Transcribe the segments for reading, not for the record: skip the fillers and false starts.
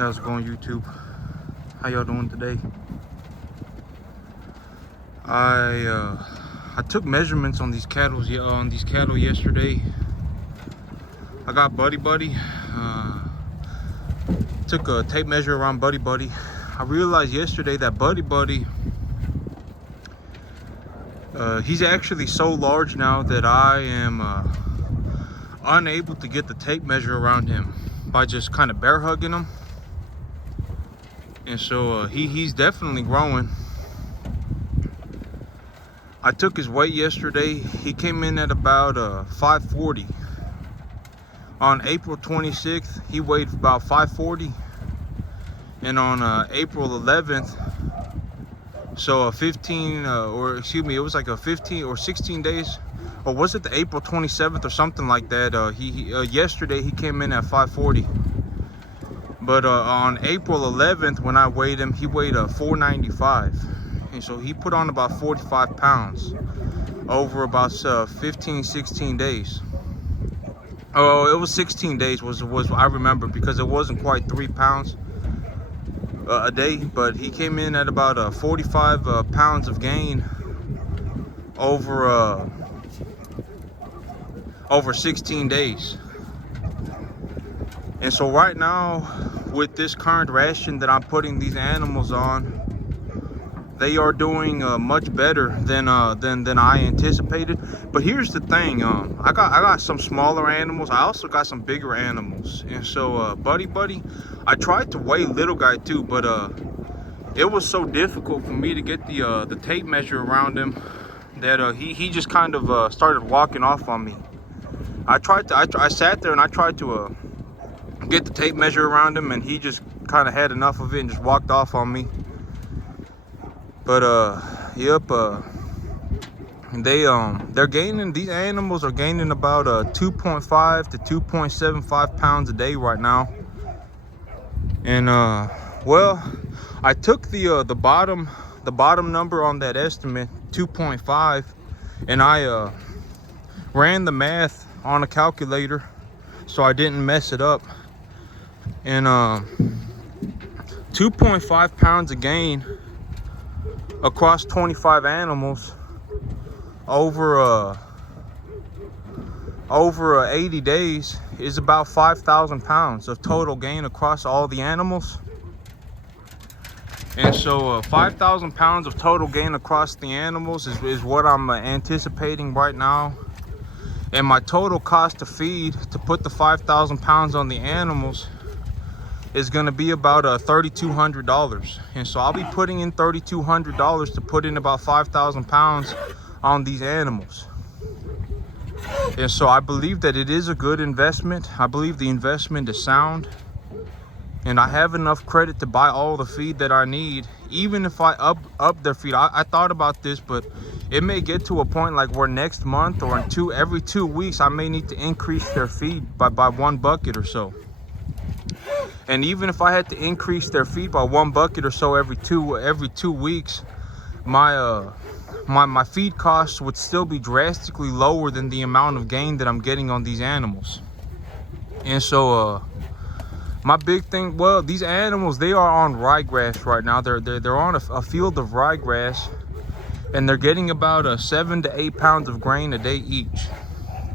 How's it going, YouTube? How y'all doing today? I took measurements on these cattle yesterday. I got Buddy. Took a tape measure around Buddy. I realized yesterday that Buddy, he's actually so large now that I am unable to get the tape measure around him by just kind of bear hugging him. And so he's definitely growing. I took his weight yesterday. He came in at about 540. On April 26th, he weighed about 540. And on April 11th, so it was like a 15 or 16 days, or was it the April 27th or something like that? Yesterday he came in at 540. But on April 11th, when I weighed him, he weighed 495. And so he put on about 45 pounds over about 16 days. Oh, it was 16 days was I remember, because it wasn't quite 3 pounds a day, but he came in at about 45 pounds of gain over 16 days. And so right now, with this current ration that I'm putting these animals on, they are doing much better than I anticipated. But here's the thing, I got some smaller animals. I also got some bigger animals. And so Buddy, I tried to weigh little guy too, but it was so difficult for me to get the tape measure around him that he just kind of started walking off on me. I sat there and I tried to get the tape measure around him, and he just kind of had enough of it and just walked off on me. But they're gaining, these animals are gaining about 2.5 to 2.75 pounds a day right now. And well, I took the bottom number on that estimate, 2.5, and I ran the math on a calculator so I didn't mess it up. And 2.5 pounds of gain across 25 animals over 80 days is about 5,000 pounds of total gain across all the animals. And so 5,000 pounds of total gain across the animals is what I'm anticipating right now. And my total cost to feed to put the 5,000 pounds on the animals is going to be about $3,200. And so I'll be putting in $3,200 to put in about 5,000 pounds on these animals. And so I believe that it is a good investment. I believe the investment is sound, and I have enough credit to buy all the feed that I need. Even if I up their feed, I thought about this, but it may get to a point like where next month or every 2 weeks I may need to increase their feed by 1 bucket or so. And even if I had to increase their feed by 1 bucket or so every two weeks, my feed costs would still be drastically lower than the amount of gain that I'm getting on these animals. And so my big thing, well, these animals, they are on ryegrass right now. They're on a field of ryegrass, and they're getting about 7 to 8 pounds of grain a day each.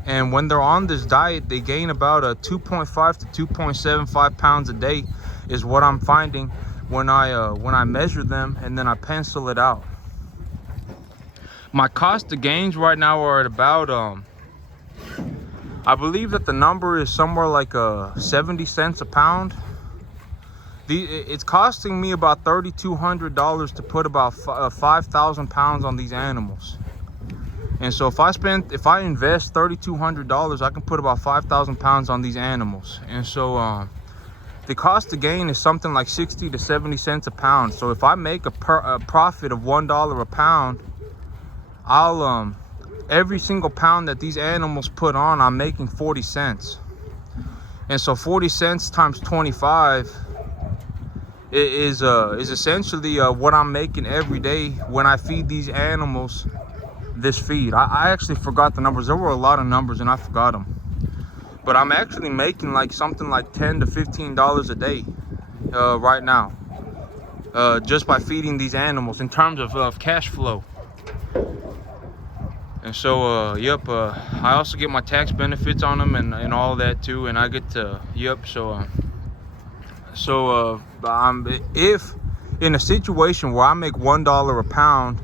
And when they're on this diet, they gain about 2.5 to 2.75 pounds a day is what I'm finding when I measure them and then I pencil it out. My cost of gains right now are at about I believe that the number is somewhere like 70 cents a pound. It's costing me about $3,200 to put about 5,000 pounds on these animals. And so if I invest $3,200, I can put about 5,000 pounds on these animals. And so the cost to gain is something like 60 to 70 cents a pound. So if I make a profit of $1 a pound, I'll every single pound that these animals put on, I'm making 40 cents. And so 40 cents times 25 is essentially what I'm making every day when I feed these animals this feed. I actually forgot the numbers. There were a lot of numbers and I forgot them. But I'm actually making like something like $10 to $15 a day right now, just by feeding these animals in terms of cash flow. And so, I also get my tax benefits on them and all that too. And I get to, if in a situation where I make $1 a pound,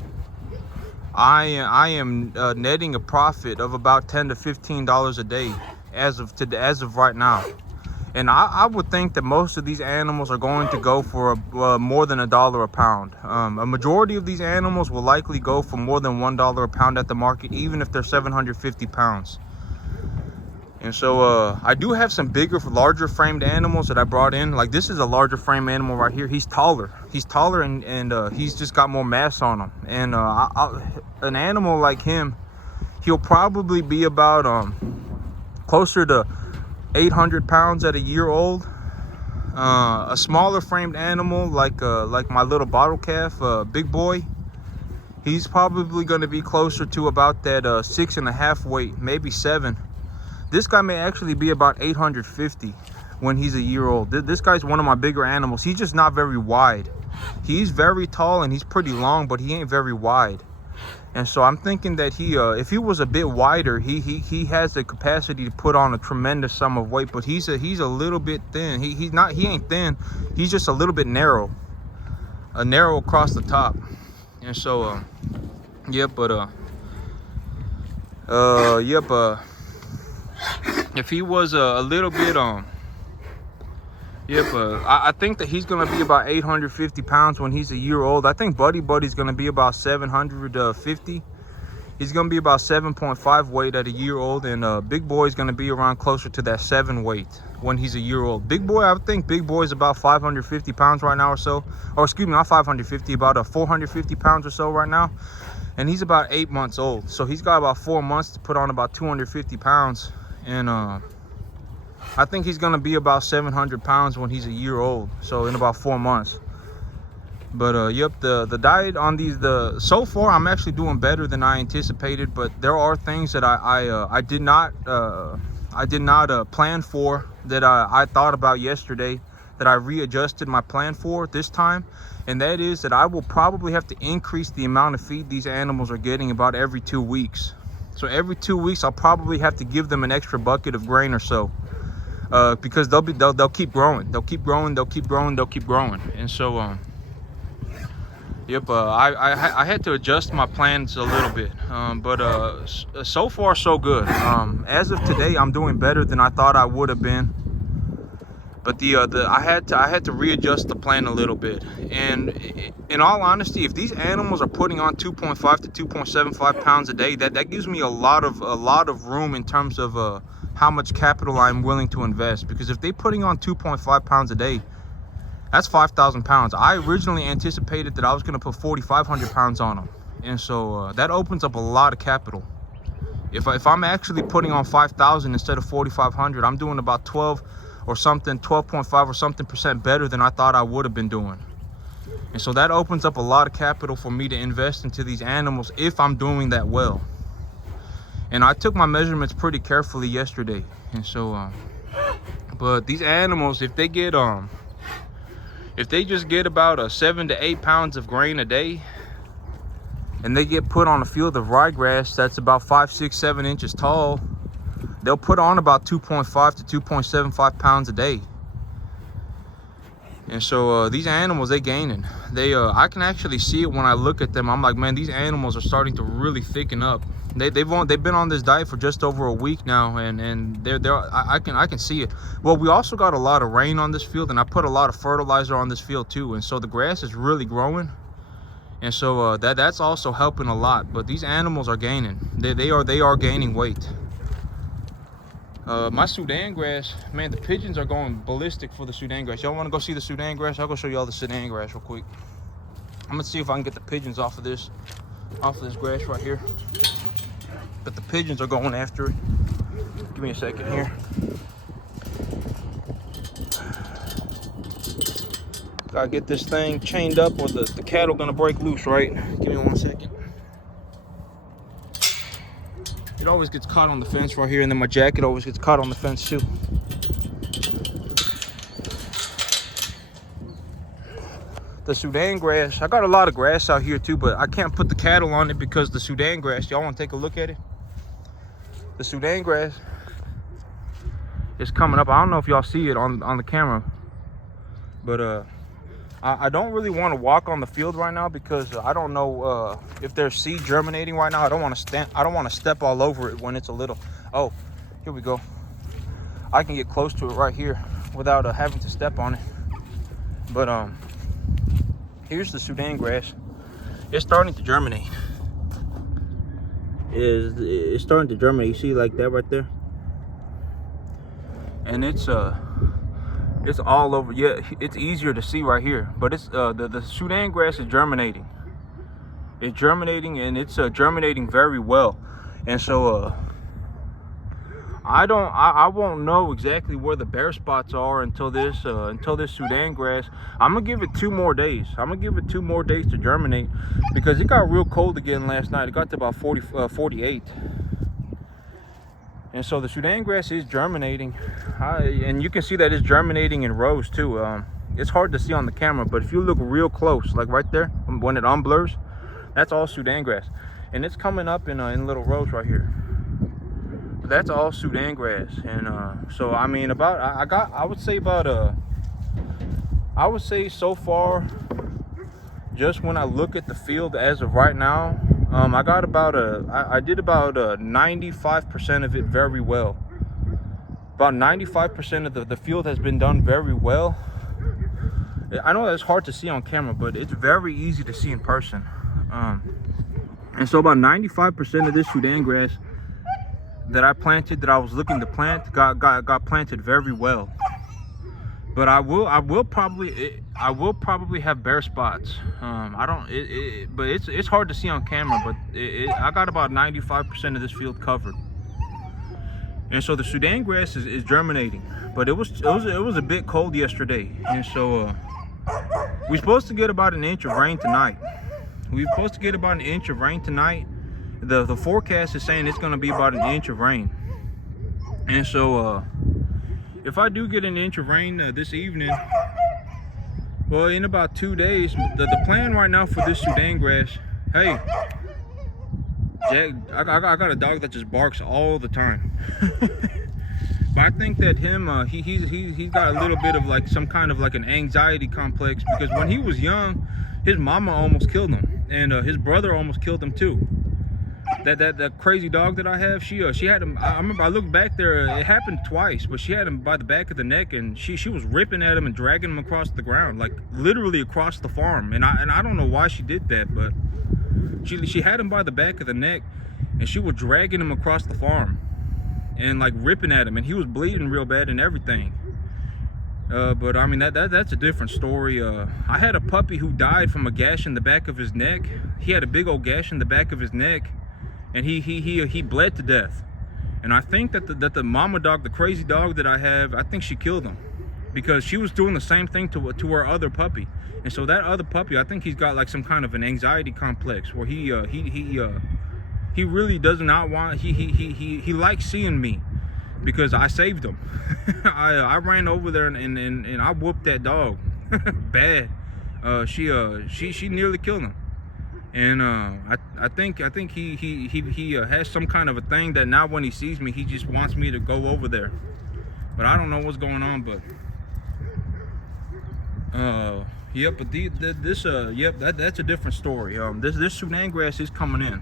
I am netting a profit of about $10 to $15 a day as of right now. And I would think that most of these animals are going to go for more than $1 a pound. A majority of these animals will likely go for more than $1 a pound at the market, even if they're 750 pounds. And so I do have some bigger, larger framed animals that I brought in. Like this is a larger frame animal right here. He's taller. And he's just got more mass on him. And an animal like him, he'll probably be about closer to 800 pounds at a year old. A smaller framed animal like my little bottle calf, Big Boy, he's probably going to be closer to about that 6.5 weight, maybe 7. This guy may actually be about 850 when he's a year old. This guy's one of my bigger animals. He's just not very wide. He's very tall and he's pretty long, but he ain't very wide. And so I'm thinking that if he was a bit wider, he has the capacity to put on a tremendous sum of weight. But he's a little bit thin. He ain't thin. He's just a little bit narrow across the top. And so if he was a little bit I think that he's gonna be about 850 pounds when he's a year old. I think Buddy's gonna be about 750. He's gonna be about 7.5 weight at a year old, and Big Boy's gonna be around closer to that 7 weight when he's a year old. Big Boy, I think Big Boy's about 550 pounds right now or so. Or excuse me, not 550, about 450 pounds or so right now. And he's about 8 months old. So he's got about 4 months to put on about 250 pounds. And I think he's gonna be about 700 pounds when he's a year old, so in about 4 months. But the diet on these, so far I'm actually doing better than I anticipated. But there are things that I did not plan for, that I thought about yesterday, that I readjusted my plan for this time. And that is that I will probably have to increase the amount of feed these animals are getting about every 2 weeks. So every 2 weeks I'll probably have to give them an extra bucket of grain or so. Because they'll keep growing. They'll keep growing. And so I had to adjust my plans a little bit. But so far so good. As of today, I'm doing better than I thought I would have been. But I had to readjust the plan a little bit. And in all honesty, if these animals are putting on 2.5 to 2.75 pounds a day, that gives me a lot of room in terms of how much capital I'm willing to invest. Because if they're putting on 2.5 pounds a day, that's 5,000 pounds. I originally anticipated that I was going to put 4,500 pounds on them. And so that opens up a lot of capital. If I'm actually putting on 5,000 instead of 4,500, I'm doing about 12 or something, 12.5 or something % better than I thought I would have been doing. And so that opens up a lot of capital for me to invest into these animals if I'm doing that well. And I took my measurements pretty carefully yesterday. And so but these animals, if they just get about 7 to 8 pounds of grain a day, and they get put on a field of ryegrass that's about 5, 6, 7 inches tall, they'll put on about 2.5 to 2.75 pounds a day. And so these animals, they gaining. I can actually see it when I look at them. I'm like, man, these animals are starting to really thicken up. They've been on this diet for just over a week now, and I can see it. Well, we also got a lot of rain on this field, and I put a lot of fertilizer on this field too, and so the grass is really growing. And so that's also helping a lot. But these animals are gaining. They are gaining weight. My Sudangrass, man, the pigeons are going ballistic for the Sudangrass. Y'all want to go see the Sudangrass? I'll go show you all the Sudangrass real quick. I'm gonna see if I can get the pigeons off of this grass right here. But the pigeons are going after it. Give me a second here. Gotta get this thing chained up, or the cattle gonna break loose, right? Give me 1 second. It always gets caught on the fence right here, and then my jacket always gets caught on the fence too. the Sudan grass. I got a lot of grass out here too, but I can't put the cattle on it because the Sudan grass. Y'all want to take a look at it? The Sudan grass is coming up. I don't know if y'all see it on the camera, but I don't really want to walk on the field right now because I don't know if there's seed germinating right now. I don't want to step all over it when it's a little. Oh, here we go. I can get close to it right here without having to step on it. But here's the Sudan grass. It's starting to germinate. It's starting to germinate. You see like that right there? And it's all over. Yeah, it's easier to see right here. But it's the Sudan grass is germinating. It's germinating, and it's germinating very well. And so I won't know exactly where the bare spots are until this Sudan grass. I'm gonna give it 2 more days. I'm gonna give it 2 more days to germinate because it got real cold again last night. It got to about 48. And so the Sudan grass is germinating. And you can see that it's germinating in rows too. It's hard to see on the camera, but if you look real close, like right there, when it unblurs, that's all Sudan grass. And it's coming up in little rows right here. That's all Sudan grass. And so I mean, I would say so far, just when I look at the field as of right now, I got about I did about 95% of it very well. About 95% of the field has been done very well. I know that's hard to see on camera, but it's very easy to see in person. And so about 95% of this Sudan grass that I planted, that I was looking to plant, got planted very well. But I will probably have bare spots. But it's hard to see on camera. But I got about 95% of this field covered. And so the Sudan grass is germinating. But it was a bit cold yesterday, and so we're supposed to get about an inch of rain tonight. We're supposed to get about an inch of rain tonight. The forecast is saying it's going to be about an inch of rain. And so if I do get an inch of rain this evening, well, in about 2 days, the plan right now for this Sudan grass, hey, Jack, I got a dog that just barks all the time. But I think that him, he's got a little bit of like some kind of like an anxiety complex, because when he was young, his mama almost killed him, and his brother almost killed him too. That crazy dog that I have, she had him. I remember I looked back there. It happened twice, but she had him by the back of the neck, and she was ripping at him and dragging him across the ground, like literally across the farm. And I don't know why she did that, but she had him by the back of the neck, and she was dragging him across the farm, and like ripping at him, and he was bleeding real bad and everything. But I mean that's a different story. I had a puppy who died from a gash in the back of his neck. He had a big old gash in the back of his neck, and he bled to death. And I think that the mama dog, the crazy dog that I have, I think she killed him, because she was doing the same thing to her other puppy. And so that other puppy, I think he's got like some kind of an anxiety complex where he really does not want, he likes seeing me because I saved him. I ran over there and I whooped that dog bad. She nearly killed him. And I think he has some kind of a thing that now when he sees me, he just wants me to go over there. But I don't know what's going on. But yep. But that's a different story. This Sudan grass is coming in,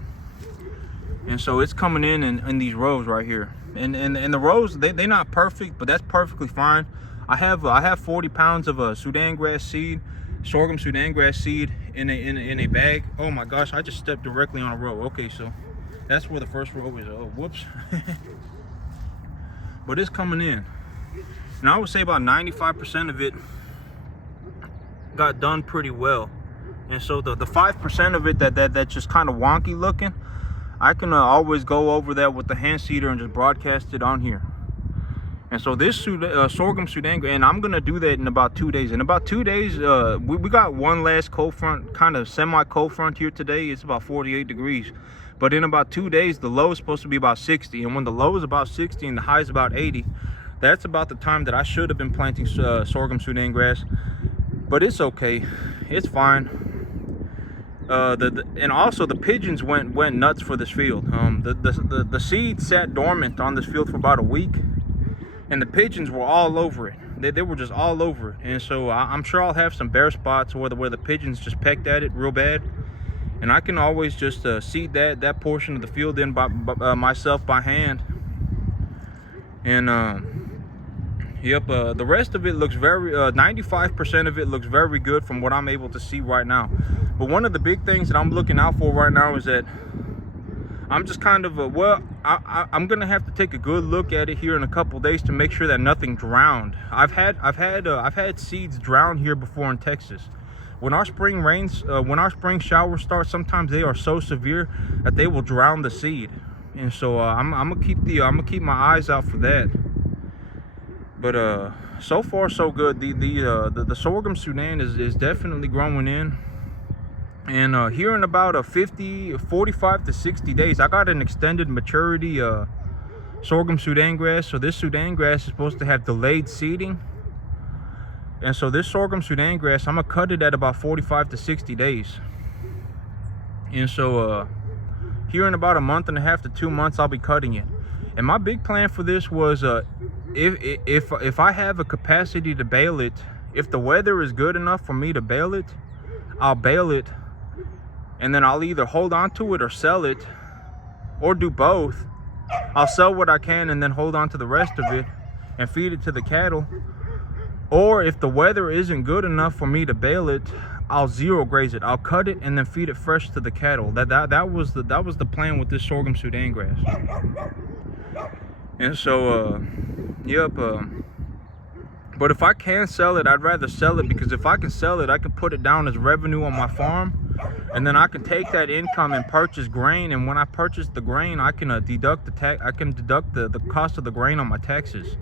and so it's coming in these rows right here. And the rows, they're not perfect, but that's perfectly fine. I have 40 pounds of Sudan grass seed, sorghum Sudan grass seed in a bag. Oh my gosh, I just stepped directly on a row. Okay, so that's where the first row is. Oh, whoops. But it's coming in, and I would say about 95% of it got done pretty well. And so the 5% of it that's just kind of wonky looking, I can always go over that with the hand seeder and just broadcast it on here. And so this sorghum Sudan, and I'm gonna do that in about 2 days. In about 2 days, we got one last cold front, kind of semi-cold front here today. It's about 48 degrees. But in about 2 days, the low is supposed to be about 60. And when the low is about 60 and the high is about 80, that's about the time that I should have been planting sorghum Sudan grass. but it's okay. It's fine. And also the pigeons went nuts for this field. The seed sat dormant on this field for about a week, and the pigeons were all over it. They were just all over it. And so I'm sure I'll have some bare spots where the pigeons just pecked at it real bad, and I can always just seed that portion of the field in by myself by hand. And yep, the rest of it looks very 95% of it looks very good from what I'm able to see right now. But one of the big things that I'm looking out for right now is that I'm just kind of I'm gonna have to take a good look at it here in a couple days to make sure that nothing drowned. I've had seeds drown here before in Texas. When our spring rains, when our spring showers start, sometimes they are so severe that they will drown the seed. And so I'm gonna keep my eyes out for that. But so far so good. The sorghum Sudan is definitely growing in. And here in about 45 to 60 days, I got an extended maturity sorghum Sudangrass. So this Sudangrass is supposed to have delayed seeding. And so this sorghum Sudangrass, I'm gonna cut it at about 45 to 60 days. And so here in about a month and a half to 2 months, I'll be cutting it. And my big plan for this was if I have a capacity to bale it, if the weather is good enough for me to bale it, I'll bale it. And then I'll either hold on to it or sell it, or do both. I'll sell what I can and then hold on to the rest of it and feed it to the cattle. Or if the weather isn't good enough for me to bale it, I'll zero graze it. I'll cut it and then feed it fresh to the cattle. That was the plan with this sorghum Sudangrass. And so yep, but if I can sell it, I'd rather sell it, because if I can sell it, I can put it down as revenue on my farm, and then I can take that income and purchase grain. And when I purchase the grain, I can deduct the cost of the grain on my taxes.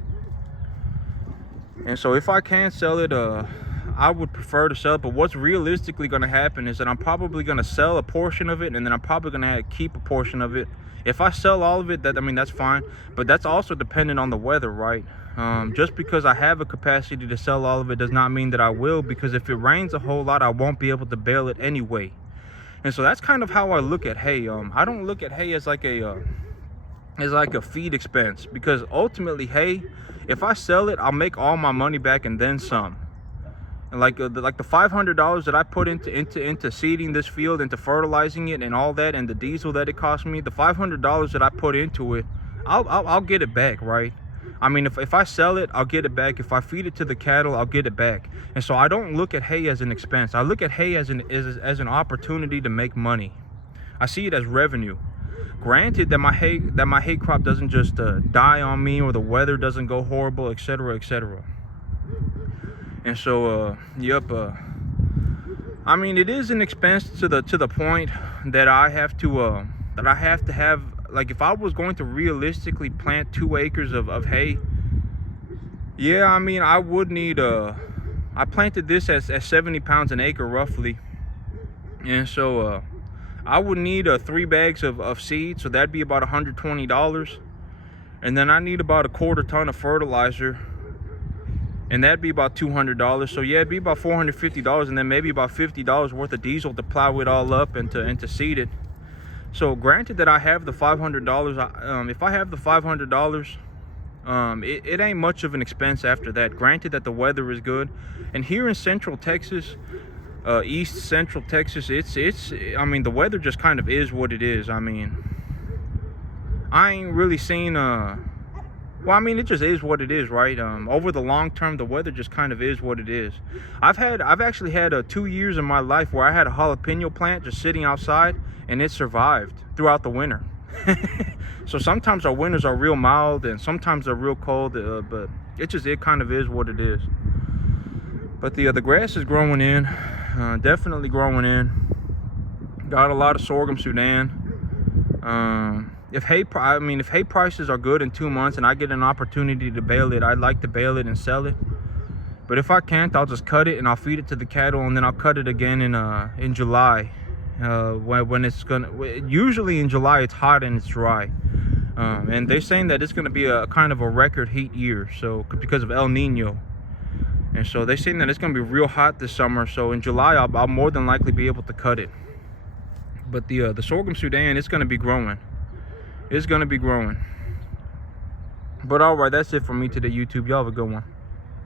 And so if I can sell it, I would prefer to sell it. But what's realistically going to happen is that I'm probably going to sell a portion of it, and then I'm probably going to keep a portion of it. If I sell all of it, that's fine. But that's also dependent on the weather, right? Just because I have a capacity to sell all of it does not mean that I will, because if it rains a whole lot, I won't be able to bale it anyway. And so that's kind of how I look at hay. I don't look at hay as like a feed expense, because ultimately hay, if I sell it, I'll make all my money back and then some. And like the $500 that I put into seeding this field, into fertilizing it and all that, and the diesel that it cost me, the $500 that I put into it, I'll get it back, right? I mean, if I sell it, I'll get it back. If I feed it to the cattle, I'll get it back. And so I don't look at hay as an expense. I look at hay as an opportunity to make money. I see it as revenue. Granted that my hay crop doesn't just die on me, or the weather doesn't go horrible, etc., etc. And so yep, I mean, it is an expense to the point that I have to have, like, if I was going to realistically plant 2 acres of hay, yeah, I mean, I would need I planted this at 70 pounds an acre roughly. And so I would need 3 bags of seed, so that'd be about $120. And then I need about a 1/4 ton of fertilizer, and that'd be about $200. So yeah, it'd be about $450, and then maybe about $50 worth of diesel to plow it all up and to seed it. So granted that I have the $500, if I have the $500, it ain't much of an expense after that. Granted that the weather is good, and here in Central Texas, East Central Texas, it's I mean, the weather just kind of is what it is. I mean, I ain't really seen well, I mean, it just is what it is, right? Over the long term, the weather just kind of is what it is. I've actually had 2 years in my life where I had a jalapeno plant just sitting outside, and it survived throughout the winter. So sometimes our winters are real mild, and sometimes they're real cold, but it kind of is what it is. But the grass is growing in, definitely growing in. Got a lot of sorghum Sudan. If hay prices are good in 2 months and I get an opportunity to bale it, I'd like to bale it and sell it. But if I can't, I'll just cut it and I'll feed it to the cattle, and then I'll cut it again in July. When it's usually in July it's hot and it's dry, and they're saying that it's gonna be a kind of a record heat year, so because of El Nino. And so they're saying that it's going to be real hot this summer. So in July, I'll more than likely be able to cut it. But the sorghum Sudan, it's going to be growing. It's going to be growing. But all right, that's it for me today, YouTube. Y'all have a good one.